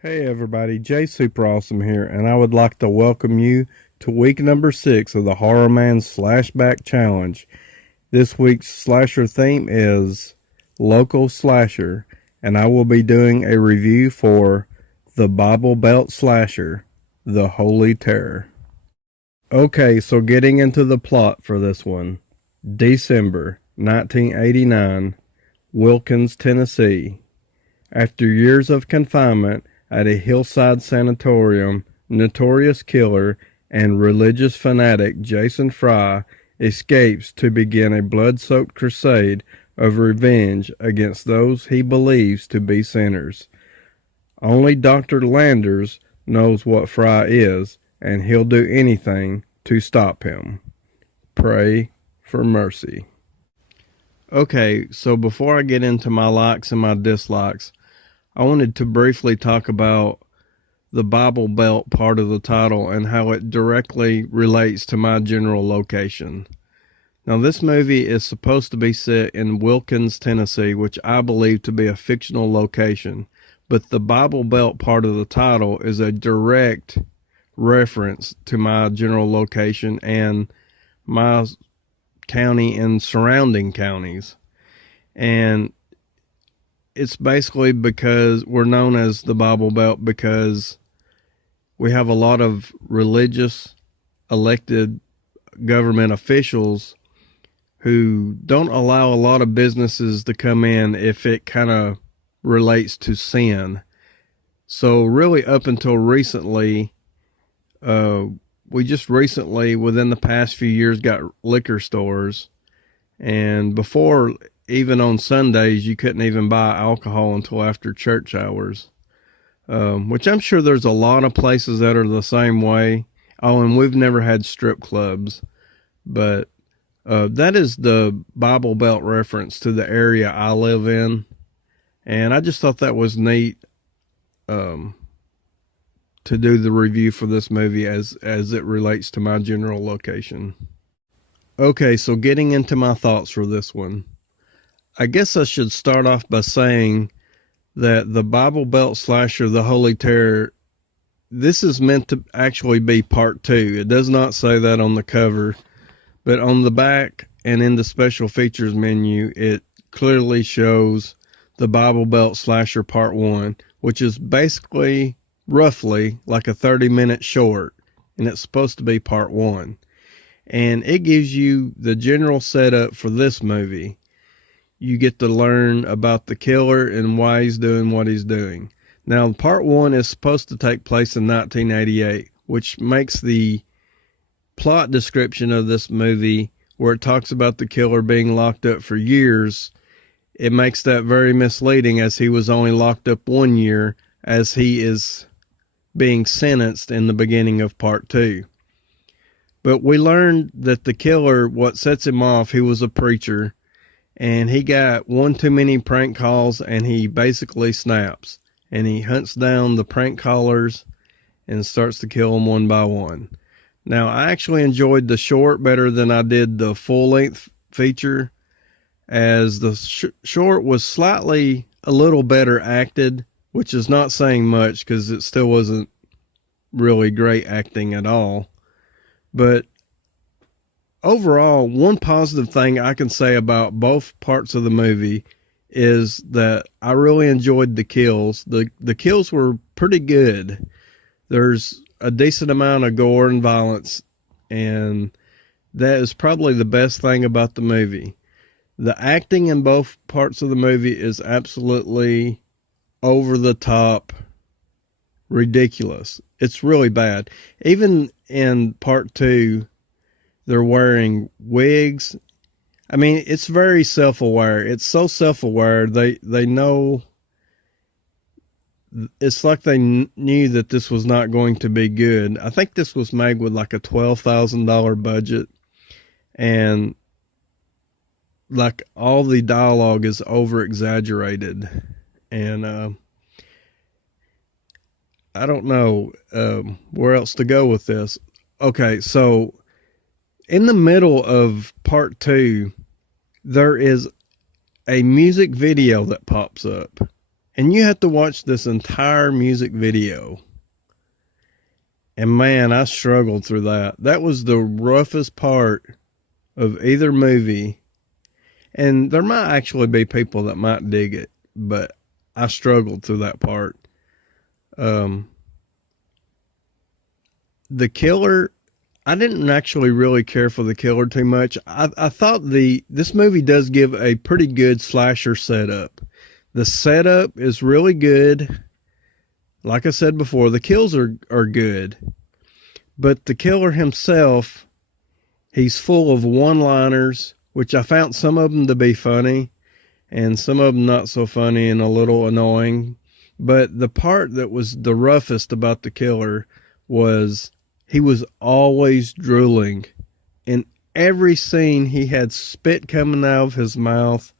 Hey everybody, Jay Super Awesome here, and I would like to welcome you to week number 6 of the Horror Man's SlashBack Challenge. This week's slasher theme is Local Slasher, and I will be doing a review for the Bible Belt Slasher, The Holy Terror. Okay, so getting into the plot for this one. December 1989, Wilkins, Tennessee. After years of confinement at a hillside sanatorium, notorious killer and religious fanatic Jason Fry escapes to begin a blood-soaked crusade of revenge against those he believes to be sinners. Only Dr. Landers knows what Fry is, and he'll do anything to stop him. Pray for mercy. Okay, so before I get into my likes and my dislikes, I wanted to briefly talk about the Bible Belt part of the title and how it directly relates to my general location. Now, this movie is supposed to be set in Wilkins, Tennessee, which I believe to be a fictional location, but the Bible Belt part of the title is a direct reference to my general location and my county and surrounding counties. And it's basically because we're known as the Bible Belt because we have a lot of religious elected government officials who don't allow a lot of businesses to come in if it kind of relates to sin. So really up until recently, we just recently, within the past few years, got liquor stores. And before, even on Sundays, you couldn't even buy alcohol until after church hours, which I'm sure there's a lot of places that are the same way. Oh, and we've never had strip clubs, but that is the Bible Belt reference to the area I live in. And I just thought that was neat to do the review for this movie as it relates to my general location. Okay, so getting into my thoughts for this one. I guess I should start off by saying that the Bible Belt Slasher, The Holy Terror, this is meant to actually be part 2. It does not say that on the cover, but on the back and in the special features menu, it clearly shows the Bible Belt Slasher Part 1, which is basically, roughly, like a 30-minute short, and it's supposed to be Part 1. And it gives you the general setup for this movie. You get to learn about the killer and why he's doing what he's doing. Now, part 1 is supposed to take place in 1988, which makes the plot description of this movie, where it talks about the killer being locked up for years, it makes that very misleading, as he was only locked up 1 year, as he is being sentenced in the beginning of part 2. But we learned that the killer, what sets him off, he was a preacher, and he got one too many prank calls, and he basically snaps. And he hunts down the prank callers and starts to kill them one by one. Now, I actually enjoyed the short better than I did the full-length feature, as the short was slightly a little better acted, which is not saying much because it still wasn't really great acting at all. But overall, one positive thing I can say about both parts of the movie is that I really enjoyed the kills. The kills were pretty good. There's a decent amount of gore and violence, and that is probably the best thing about the movie. The acting in both parts of the movie is absolutely over the top, ridiculous. It's really bad. Even in part 2, they're wearing wigs. I mean, it's very self-aware. It's so self-aware. They know. It's like they knew that this was not going to be good. I think this was made with like a $12,000 budget. And like all the dialogue is over-exaggerated. And I don't know where else to go with this. Okay, so in the middle of part 2, there is a music video that pops up. And you have to watch this entire music video. And man, I struggled through that. That was the roughest part of either movie. And there might actually be people that might dig it, but I struggled through that part. The killer, I didn't actually really care for the killer too much. I thought this movie does give a pretty good slasher setup. The setup is really good. Like I said before, the kills are good. But the killer himself, he's full of one-liners, which I found some of them to be funny and some of them not so funny and a little annoying. But the part that was the roughest about the killer was he was always drooling. In every scene, he had spit coming out of his mouth,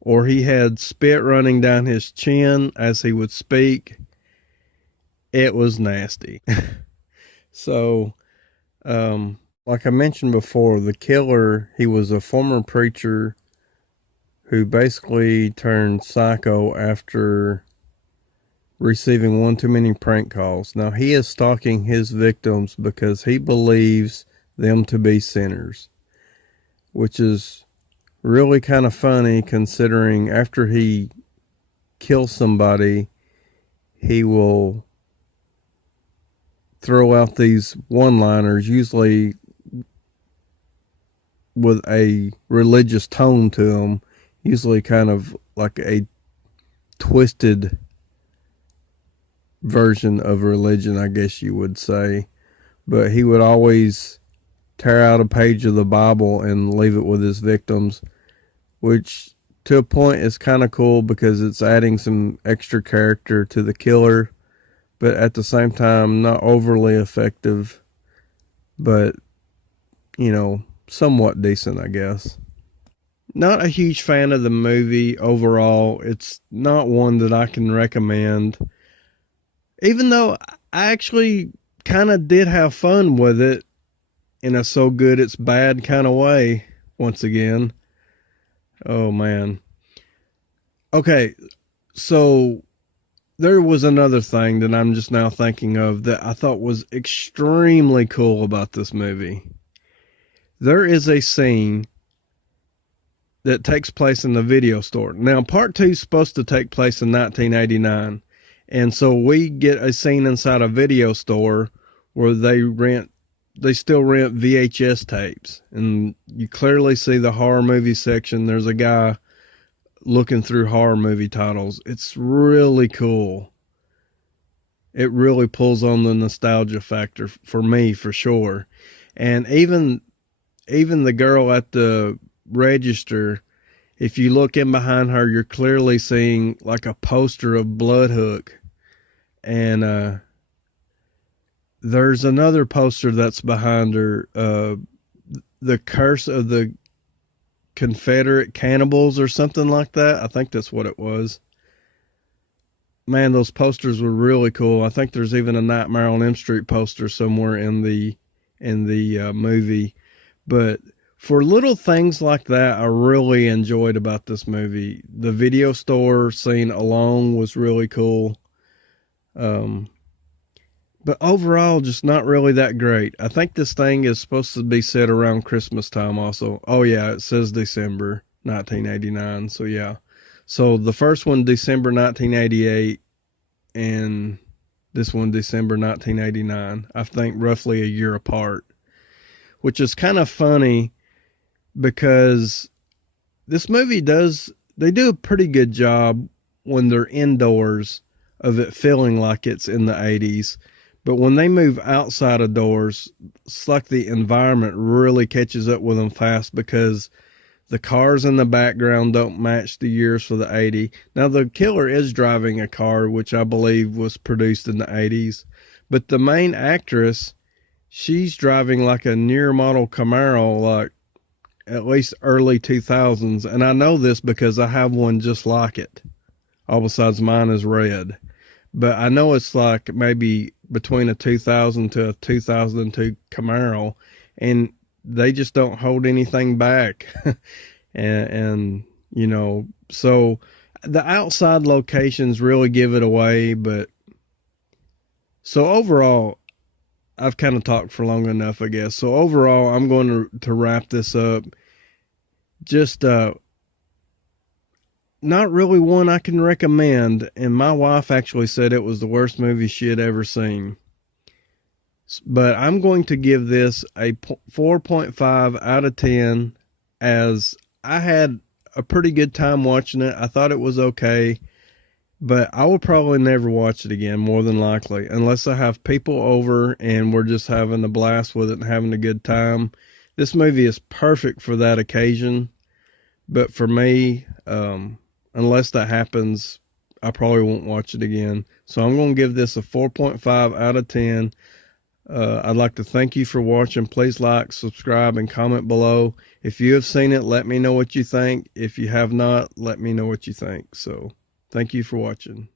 or he had spit running down his chin as he would speak. It was nasty. So, like I mentioned before, the killer, he was a former preacher who basically turned psycho after receiving one too many prank calls. Now, he is stalking his victims because he believes them to be sinners, which is really kind of funny considering after he kills somebody, he will throw out these one-liners, usually with a religious tone to them, usually kind of like a twisted version of religion, I guess you would say. But he would always tear out a page of the Bible and leave it with his victims, which to a point is kind of cool because it's adding some extra character to the killer, but at the same time, not overly effective, but, you know, somewhat decent, I guess. Not a huge fan of the movie overall. It's not one that I can recommend, even though I actually kind of did have fun with it in a so good it's bad kind of way, once again. Oh, man. Okay, so there was another thing that I'm just now thinking of that I thought was extremely cool about this movie. There is a scene that takes place in the video store. Now, part 2 is supposed to take place in 1989. And so we get a scene inside a video store where they still rent VHS tapes. And you clearly see the horror movie section. There's a guy looking through horror movie titles. It's really cool. It really pulls on the nostalgia factor for me, for sure. And even the girl at the register, if you look in behind her, you're clearly seeing like a poster of Bloodhook. And there's another poster that's behind her, the Curse of the Confederate Cannibals or something like that. I think that's what it was. Man, those posters were really cool. I think there's even a Nightmare on Elm Street poster somewhere in the movie. But for little things like that, I really enjoyed about this movie. The video store scene alone was really cool. But overall, just not really that great. I think this thing is supposed to be set around Christmas time also. Oh yeah, it says December 1989. So yeah. So the first one, December 1988, and this one, December 1989. I think roughly a year apart, which is kind of funny because this movie they do a pretty good job when they're indoors of it feeling like it's in the 80s. But when they move outside of doors, it's like the environment really catches up with them fast because the cars in the background don't match the years for the 80s. Now, the killer is driving a car, which I believe was produced in the 80s. But the main actress, she's driving like a near model Camaro, like at least early 2000s. And I know this because I have one just like it. All besides mine is red. But I know it's like maybe between a 2000 to a 2002 Camaro, and they just don't hold anything back. and you know, so the outside locations really give it away, but so overall, I've kind of talked for long enough, I guess. So overall, I'm going to wrap this up. Just not really one I can recommend, and my wife actually said it was the worst movie she had ever seen. But I'm going to give this a 4.5 out of 10, as I had a pretty good time watching it. I thought it was okay, but I will probably never watch it again, more than likely, unless I have people over and we're just having a blast with it and having a good time. This movie is perfect for that occasion, but for me, unless that happens, I probably won't watch it again. So I'm going to give this a 4.5 out of 10. I'd like to thank you for watching. Please like, subscribe, and comment below. If you have seen it, let me know what you think. If you have not, let me know what you think. So thank you for watching.